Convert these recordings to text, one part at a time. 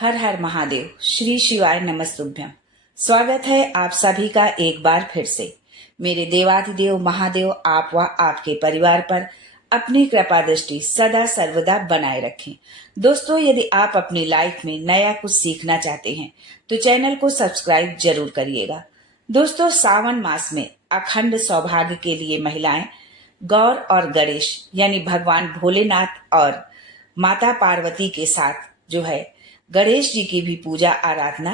हर हर महादेव। श्री शिवाय नमस्तुभ्यम। स्वागत है आप सभी का एक बार फिर से। मेरे देवाधिदेव महादेव आप व आपके परिवार पर अपनी कृपा दृष्टि सदा सर्वदा बनाए रखें। दोस्तों, यदि आप अपनी लाइफ में नया कुछ सीखना चाहते हैं तो चैनल को सब्सक्राइब जरूर करिएगा। दोस्तों, सावन मास में अखंड सौभाग्य के लिए महिलाएं गौर और गणेश यानी भगवान भोलेनाथ और माता पार्वती के साथ जो है गणेश जी की भी पूजा आराधना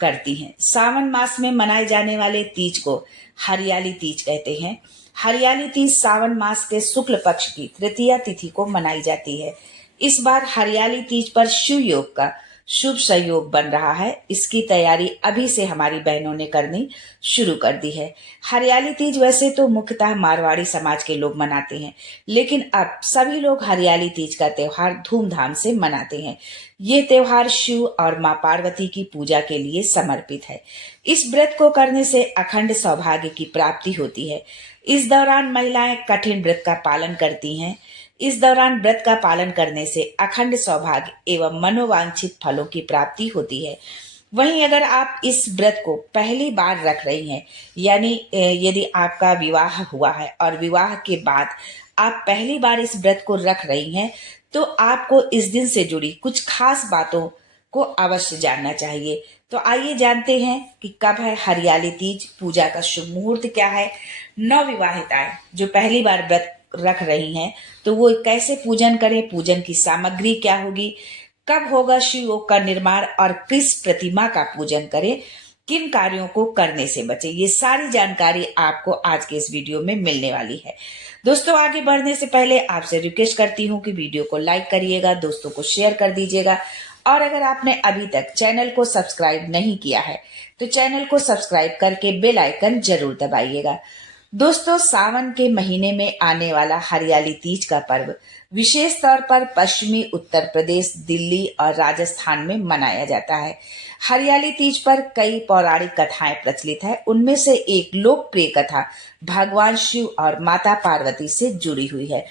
करती हैं। सावन मास में मनाए जाने वाले तीज को हरियाली तीज कहते हैं। हरियाली तीज सावन मास के शुक्ल पक्ष की तृतीया तिथि को मनाई जाती है। इस बार हरियाली तीज पर शिव योग का शुभ संयोग बन रहा है। इसकी तैयारी अभी से हमारी बहनों ने करनी शुरू कर दी है। हरियाली तीज वैसे तो मुख्यतः मारवाड़ी समाज के लोग मनाते हैं, लेकिन अब सभी लोग हरियाली तीज का त्योहार धूमधाम से मनाते हैं। ये त्योहार शिव और मां पार्वती की पूजा के लिए समर्पित है। इस व्रत को करने से अखंड सौभाग्य की प्राप्ति होती है। इस दौरान महिलाएं कठिन व्रत का पालन करती हैं। इस दौरान व्रत का पालन करने से अखंड सौभाग्य एवं मनोवांछित फलों की प्राप्ति होती है। वहीं अगर आप इस व्रत को पहली बार रख रही हैं, यानी यदि आपका विवाह हुआ है और विवाह के बाद आप पहली बार इस व्रत को रख रही हैं, तो आपको इस दिन से जुड़ी कुछ खास बातों को अवश्य जानना चाहिए। तो आइए जानते हैं कि कब है हरियाली तीज, पूजा का शुभ मुहूर्त क्या है, नवविवाहिताएं जो पहली बार व्रत रख रही हैं तो वो कैसे पूजन करें, पूजन की सामग्री क्या होगी, कब होगा शिव योग का निर्माण और किस प्रतिमा का पूजन करें, किन कार्यों को करने से बचे, ये सारी जानकारी आपको आज के इस वीडियो में मिलने वाली है। दोस्तों, आगे बढ़ने से पहले आपसे रिक्वेस्ट करती हूँ कि वीडियो को लाइक करिएगा, दोस्तों को शेयर कर दीजिएगा और अगर आपने अभी तक चैनल को सब्सक्राइब नहीं किया है तो चैनल को सब्सक्राइब करके बेल आइकन जरूर दबाइएगा। दोस्तों, सावन के महीने में आने वाला हरियाली तीज का पर्व विशेष तौर पर पश्चिमी उत्तर प्रदेश, दिल्ली और राजस्थान में मनाया जाता है। हरियाली तीज पर कई पौराणिक कथाएं प्रचलित है। उनमें से एक लोकप्रिय कथा भगवान शिव और माता पार्वती से जुड़ी हुई है।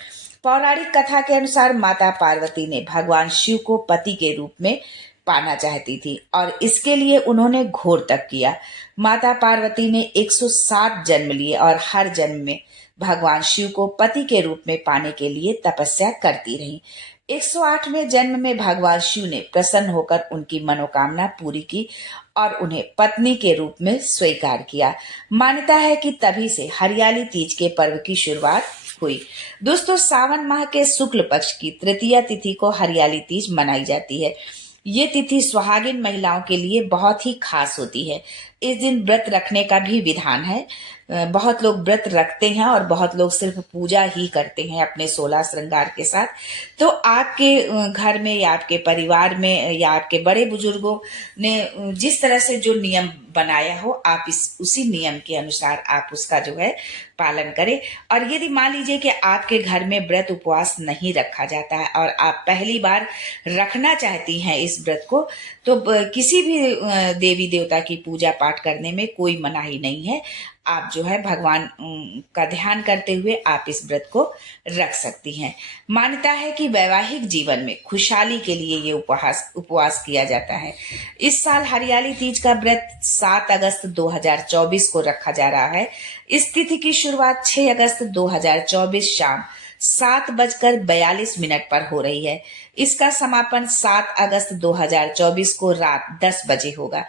पौराणिक कथा के अनुसार माता पार्वती ने भगवान शिव को पति के रूप में पाना चाहती थी और इसके लिए उन्होंने घोर तप किया। माता पार्वती ने 107 जन्म लिए और हर जन्म में भगवान शिव को पति के रूप में पाने के लिए तपस्या करती रही। 108वें जन्म में भगवान शिव ने प्रसन्न होकर उनकी मनोकामना पूरी की और उन्हें पत्नी के रूप में स्वीकार किया। मान्यता है कि तभी से हरियाली तीज के पर्व की शुरुआत हुई। दोस्तों, सावन माह के शुक्ल पक्ष की तृतीया तिथि को हरियाली तीज मनाई जाती है। ये तिथि सुहागिन महिलाओं के लिए बहुत ही खास होती है। इस दिन व्रत रखने का भी विधान है। बहुत लोग व्रत रखते हैं और बहुत लोग सिर्फ पूजा ही करते हैं अपने 16 श्रृंगार के साथ। तो आपके घर में या आपके परिवार में या आपके बड़े बुजुर्गों ने जिस तरह से जो नियम बनाया हो, आप उसी नियम के अनुसार आप उसका जो है पालन करें। और यदि मान लीजिए कि आपके घर में व्रत उपवास नहीं रखा जाता है और आप पहली बार रखना चाहती हैं इस व्रत को, तो किसी भी देवी देवता की पूजा पाठ करने में कोई मनाही नहीं है। आप जो है भगवान का ध्यान करते हुए आप इस व्रत को रख सकती हैं। मान्यता है कि वैवाहिक जीवन में खुशहाली के लिए ये उपवास किया जाता है। इस साल हरियाली तीज का व्रत 7 अगस्त 2024 को रखा जा रहा है। इस तिथि की शुरुआत 6 अगस्त 2024 शाम 7:42 पर हो रही है। इसका समापन 7 अगस्त 2024 को रात 10 बजे होगा।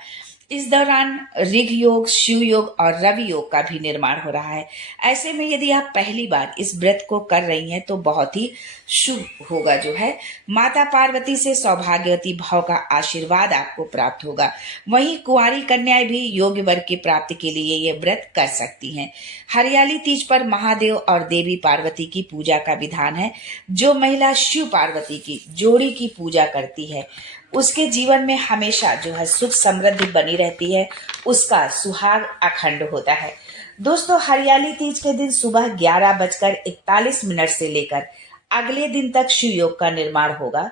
इस दौरान ऋग योग, शिव योग और रवि योग का भी निर्माण हो रहा है। ऐसे में यदि आप पहली बार इस व्रत को कर रही हैं तो बहुत ही शुभ होगा। जो है माता पार्वती से सौभाग्यवती भाव का आशीर्वाद आपको प्राप्त होगा। वहीं कुंवारी कन्याएं भी योग्य वर की प्राप्ति के लिए ये व्रत कर सकती हैं। हरियाली तीज पर महादेव और देवी पार्वती की पूजा का विधान है। जो महिला शिव पार्वती की जोड़ी की पूजा करती है उसके जीवन में हमेशा जो है सुख समृद्धि बनी रहती है, उसका सुहाग अखंड होता है। दोस्तों, हरियाली तीज के दिन सुबह 11:41 से लेकर अगले दिन तक शिव योग का निर्माण होगा।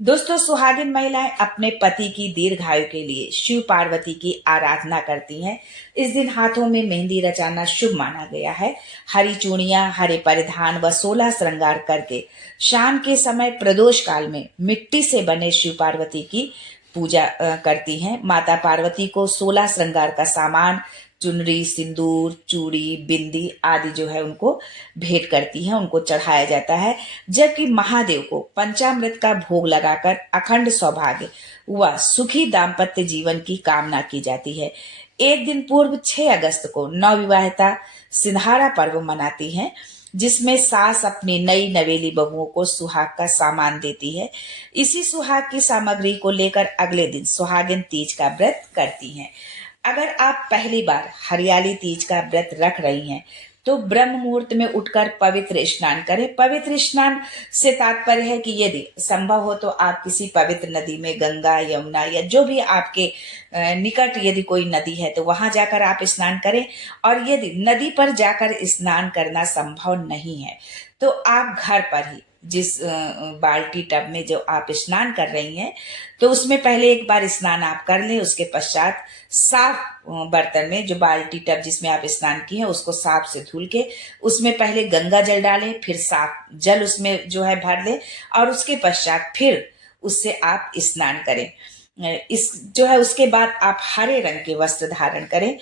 दोस्तों, सुहागिन महिलाएं अपने पति की दीर्घायु के लिए शिव पार्वती की आराधना करती हैं। इस दिन हाथों में मेहंदी रचाना शुभ माना गया है। हरी चूड़ियां, हरे परिधान व 16 श्रृंगार करके शाम के समय प्रदोष काल में मिट्टी से बने शिव पार्वती की पूजा करती हैं। माता पार्वती को 16 श्रृंगार का सामान, चुनरी, सिंदूर, चूड़ी, बिंदी आदि जो है उनको भेंट करती हैं, उनको चढ़ाया जाता है। जबकि महादेव को पंचामृत का भोग लगाकर अखंड सौभाग्य व सुखी दाम्पत्य जीवन की कामना की जाती है। एक दिन पूर्व 6 अगस्त को नवविवाहिता सिंधारा पर्व मनाती हैं, जिसमें सास अपनी नई नवेली बहुओं को सुहाग का सामान देती है। इसी सुहाग की सामग्री को लेकर अगले दिन सुहागिन तीज का व्रत करती हैं। अगर आप पहली बार हरियाली तीज का व्रत रख रही हैं तो ब्रह्म मुहूर्त में उठकर पवित्र स्नान करें। पवित्र स्नान से तात्पर्य है कि यदि संभव हो तो आप किसी पवित्र नदी में, गंगा, यमुना या जो भी आपके निकट यदि कोई नदी है तो वहां जाकर आप स्नान करें। और यदि नदी पर जाकर स्नान करना संभव नहीं है तो आप घर पर ही जिस बाल्टी टब में जो आप स्नान कर रही हैं तो उसमें पहले एक बार स्नान आप कर लें। उसके पश्चात साफ बर्तन में जो बाल्टी टब जिसमें आप स्नान किए हैं उसको साफ से धुल के उसमें पहले गंगा जल डालें, फिर साफ जल उसमें जो है भर दें और उसके पश्चात फिर उससे आप स्नान करें। इस जो है उसके बाद आप हरे रंग के वस्त्र धारण करें,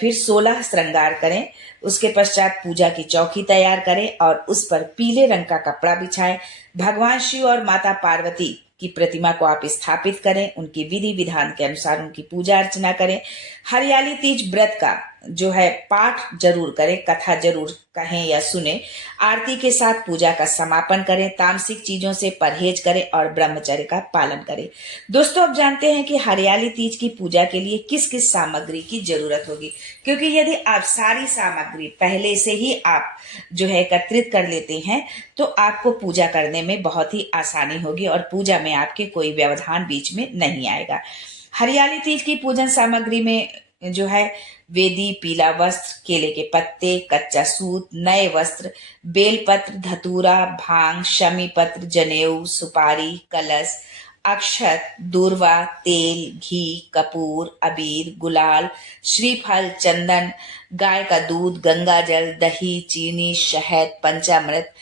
फिर 16 श्रृंगार करें। उसके पश्चात पूजा की चौकी तैयार करें और उस पर पीले रंग का कपड़ा बिछाएं। भगवान शिव और माता पार्वती की प्रतिमा को आप स्थापित करें, उनकी विधि विधान के अनुसार उनकी पूजा अर्चना करें। हरियाली तीज व्रत का जो है पाठ जरूर करें, कथा जरूर कहें या सुने। आरती के साथ पूजा का समापन करें, तामसिक चीजों से परहेज करें और ब्रह्मचर्य का पालन करें। दोस्तों, अब जानते हैं कि हरियाली तीज की पूजा के लिए किस किस सामग्री की जरूरत होगी, क्योंकि यदि आप सारी सामग्री पहले से ही आप जो है एकत्रित कर लेते हैं तो आपको पूजा करने में बहुत ही आसानी होगी और पूजा में आपके कोई व्यवधान बीच में नहीं आएगा। हरियाली तीज की पूजन सामग्री में जो है वेदी, पीला वस्त्र, केले के पत्ते, कच्चा सूत, नए वस्त्र, बेलपत्र, धतूरा, भांग, शमी पत्र, जनेऊ, सुपारी, कलश, अक्षत, दूर्वा, तेल, घी, कपूर, अबीर, गुलाल, श्रीफल, चंदन, गाय का दूध, गंगा जल, दही, चीनी, शहद, पंचामृत,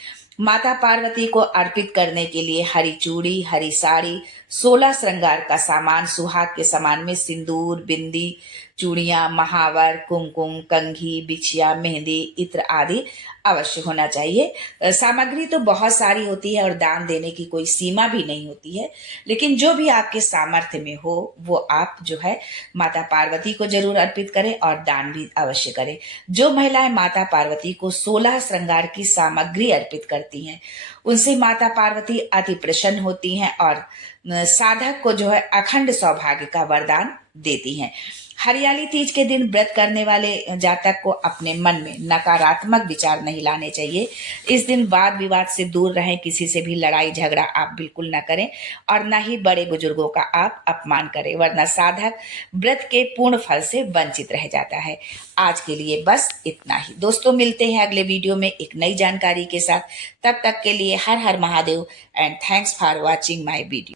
माता पार्वती को अर्पित करने के लिए हरी चूड़ी, हरी साड़ी, 16 श्रृंगार का सामान, सुहाग के सामान में सिंदूर, बिंदी, चूड़ियां, महावर, कुमकुम, कंघी, बिछिया, मेहंदी, इत्र आदि अवश्य होना चाहिए। सामग्री तो बहुत सारी होती है और दान देने की कोई सीमा भी नहीं होती है, लेकिन जो भी आपके सामर्थ्य में हो वो आप जो है माता पार्वती को जरूर अर्पित करें और दान भी अवश्य करें। जो महिलाएं माता पार्वती को 16 श्रृंगार की सामग्री अर्पित करती हैं उनसे माता पार्वती अति प्रसन्न होती हैं और साधक को जो है अखंड सौभाग्य का वरदान देती हैं। हरियाली तीज के दिन व्रत करने वाले जातक को अपने मन में नकारात्मक विचार नहीं लाने चाहिए। इस दिन वाद विवाद से दूर रहें, किसी से भी लड़ाई झगड़ा आप बिल्कुल न करें और न ही बड़े बुजुर्गों का आप अपमान करें, वरना साधक व्रत के पूर्ण फल से वंचित रह जाता है। आज के लिए बस इतना ही दोस्तों, मिलते हैं अगले वीडियो में एक नई जानकारी के साथ। तब तक के लिए हर हर Mahadev and thanks for watching my video.